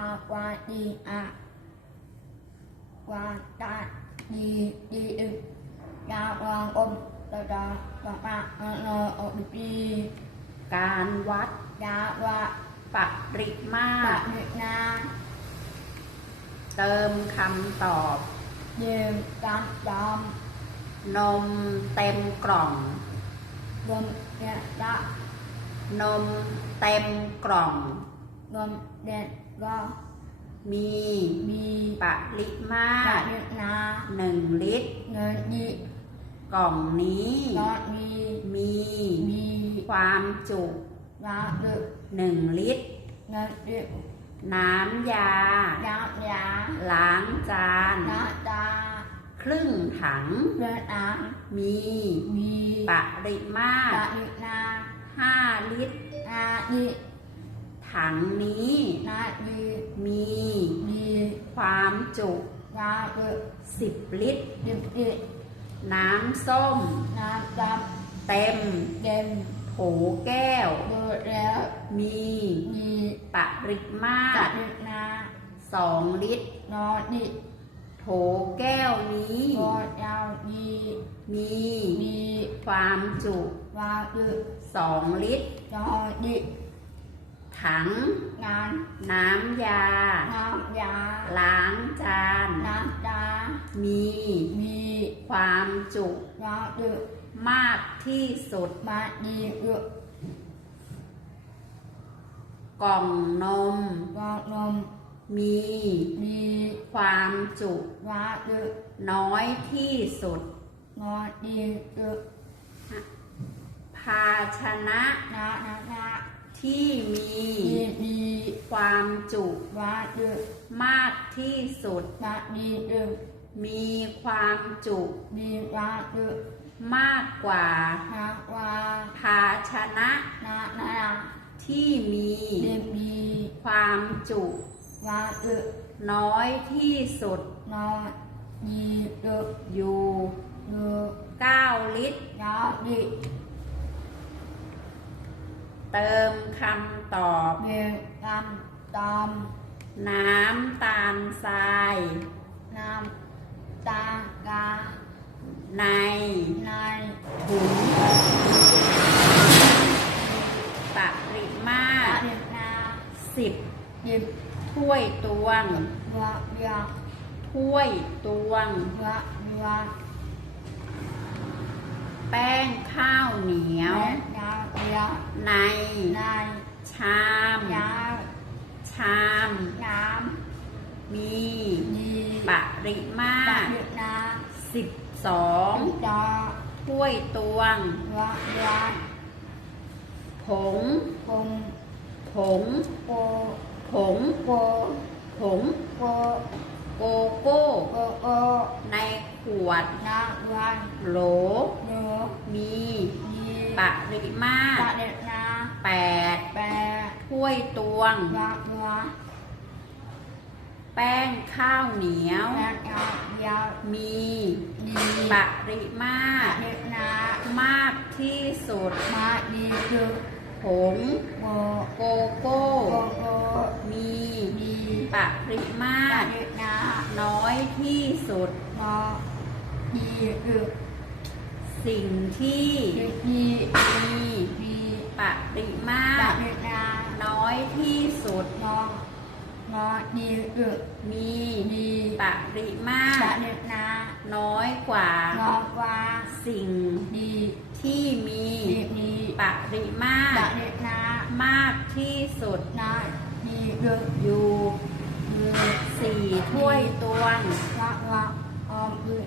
ากว่าดีอะกว่าตาดีดีอึยาวางอมตาตาตาตาเออเอออดดีการวัดยาวาปริมาปะตรนินาเติมคำตอบเยิมการจอมนมเต็มกล่องรวมเนี่ยละนมเต็มกล่องรวมเด็ด ก็มีมีปริมาปะตรนินาหนึ่งลิตร เงินดีกล่องนี้ยอดมีมีมีความจุยาดึกหนึ่งลิตร เงินดีน้ำยายายาล้างจานยาตาครึ่งถังเพื่อนามีมีปริมาตปะรนินาห้าลิตร อาดี ถังนี้นาดีมีดีความจุยาดึกสิบลิตร ดิบดิน้ำส้ม น้ำดำเต็มเด่นโถแก้วเกิดแล้วมีมีปริมาปะตรนินาสองลิตร นอนดีโถแก้วนี้กอดยาวดีมีมีความจุวาดึกสองลิตรนอนดี ถังงานน้ำยาน้ำยา ล้างจาน น้ำตามี มีความจุวาดึกมากที่สุด มาดีดึกกล่องนมกองนมมี มีความจุวาดึกน้อยที่สุด นอนดีดึกภาชนะนานานา ที่มีดีดีความจุวาดึกมากที่สุด มาดีดึกมีความจุดีวาดึกมากกว่า นาวาภาชนะนานาที่มีดีดีความจุวาดึกน้อยที่สุดนอนดีดึกอยู่ดึก9ลิตร ยาดี เติมคำตอบเบียงกำตอมน้ำตาลทราย น้ำตากาในในถุงปริมาตรรินาสิบดิบถ้วยตวง วะยาถ้วยตวง วะยาแป้งข้าวเหนียว แม่ยาเยาใน ในชาม ยาชาม น้มีำดีปริมาปาตรรินาสิบสองจาถ้วยตวง วะยาผง คงผง โกผง โกผง โกโกโก้ โกโกในขวด นาวันโหลเนือมี ดีปริมาตปารรินาแปดแปะถ้วยตวงวะวะแป้งข้าวเหนียวแม่ยายามีดีปริมาปาตรรินามากที่สุด มาดีคือผงโกโกโก้โกโกมีดีปริมาปาตรรินาน้อยที่สุด มาดีคือ สิ่งที่ดีดีมีดีปริมาปาตรรินาน้อยที่สุดมามาดีคือมีดีปริมาปาตรรินาน้อยกว่ามากว่าสิ่งดีที่มีดีดีปริมาตปารรินามากที่สุดนาดีคืออยู่คือสี่ถ้วยตวงวะวะออมคือ